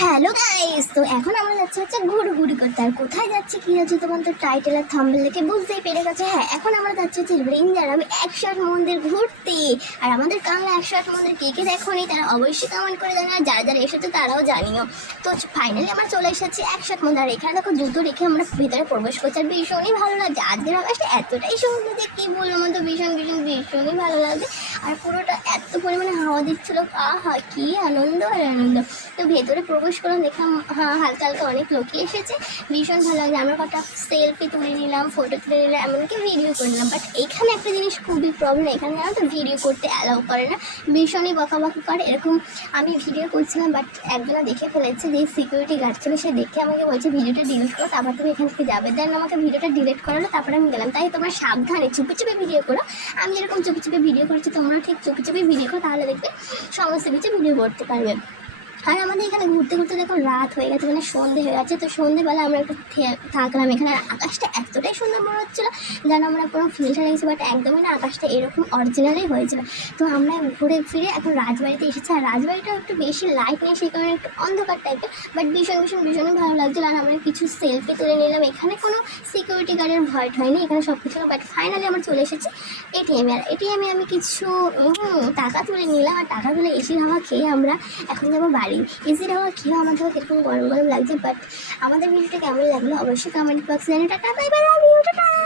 Hello guys, তো এখন আমরা যাচ্ছি ঘুরঘুরি করতে। আর কোথায় যাচ্ছি কি যাচ্ছে তোমার তো টাইটেল আর থাম্বনেল দেখে বুঝতেই পেরে গেছে। হ্যাঁ, এখন আমরা যাচ্ছি রেঞ্জার আমি 108 মন্দির ঘুরতে। আর আমাদের কাংলা 108 মন্দির কে কে দেখোনি তারা অবশ্যই কমেন্ট করে জানি, আর যারা যারা এসেছে তারাও জানিও। তো ফাইনালি আমরা চলে এসেছি 108 মন্দির। আর এখানে দেখো জুতো রেখে আমরা ভিতরে প্রবেশ করছি, আর ভীষণই ভালো লাগছে। আজকের আকাশটা এতটাই সুন্দর যে কি বলবো, আমার তো ভীষণ ভীষণ ভীষণই ভালো লাগছে। আর পুরোটা এত পরিমাণে হাওয়া দিচ্ছিল, আহা কি আনন্দ আর আনন্দ। তো ভেতরে প্রবেশ করলাম, দেখলাম হালকা হালকা অনেক লোকই এসেছে, ভীষণ ভালো লাগছে। আমরা কটা সেলফি তুলে নিলাম, ফটো তুলে নিলাম, এমনকি ভিডিও করে নিলাম। বাট এইখানে একটা জিনিস খুবই প্রবলেম, এখানে জানো তো ভিডিও করতে অ্যালাউ করে না, ভীষণই বকাবকি করে। এরকম আমি ভিডিও করছিলাম, বাট একজনা দেখে ফেলেছে, যে সিকিউরিটি গার্ড ছিল, সে দেখে আমাকে বলছে ভিডিওটা ডিলিট করো, তারপর তুমি এখান থেকে যাবে। দেন আমাকে ভিডিওটা ডিলিট করালো, তারপরে আমি গেলাম। তাই তোমরা সাবধানে চুপি চুপি ভিডিও করো। আমি যেরকম চুপি চুপি ভিডিও করছি, তোমরা ঠিক চুপি চুপি ভিডিও করো, তাহলে দেখবে সমস্ত কিছু ভিডিও করতে পারবে। আর আমাদের এখানে ঘুরতে ঘুরতে দেখো রাত হয়ে গেছে, মানে সন্ধে হয়ে গেছে। তো সন্ধেবেলা আমরা একটু থাকলাম এখানে। আকাশটা এতটাই সুন্দর মনে হচ্ছিলো যেন আমরা পুরো ফিল্টার গেছি, বাট একদমই না, আকাশটা এরকম অরিজিনালই হয়েছিল। তো আমরা ঘুরে ফিরে এখন রাজবাড়িতে এসেছি। আর রাজবাড়িটা একটু বেশি লাইট নেই, সেই কারণে একটু অন্ধকার টাইপের, বাট ভীষণ ভীষণ ভীষণই ভালো লাগছিলো। আর আমরা কিছু সেলফি তুলে নিলাম। এখানে কোনো সিকিউরিটি গার্ডের ভয় হয়নি, এখানে সব কিছু। বাট ফাইনালি আমরা চলে এসেছি এটিএমে। আর এটিএমে আমি কিছু টাকা তুলে নিলাম, আর টাকা তুলে এসির হাওয়া খেয়ে আমরা এখন যাবো বাড়ি। এসির হাওয়া খেয়েও আমাদের কিরকম গরম গরম লাগছে। বাট আমাদের ভিডিওটা কেমন লাগলো অবশ্যই কমেন্ট বক্সে জানিয়ে। Tata, bye bye, love you, tata.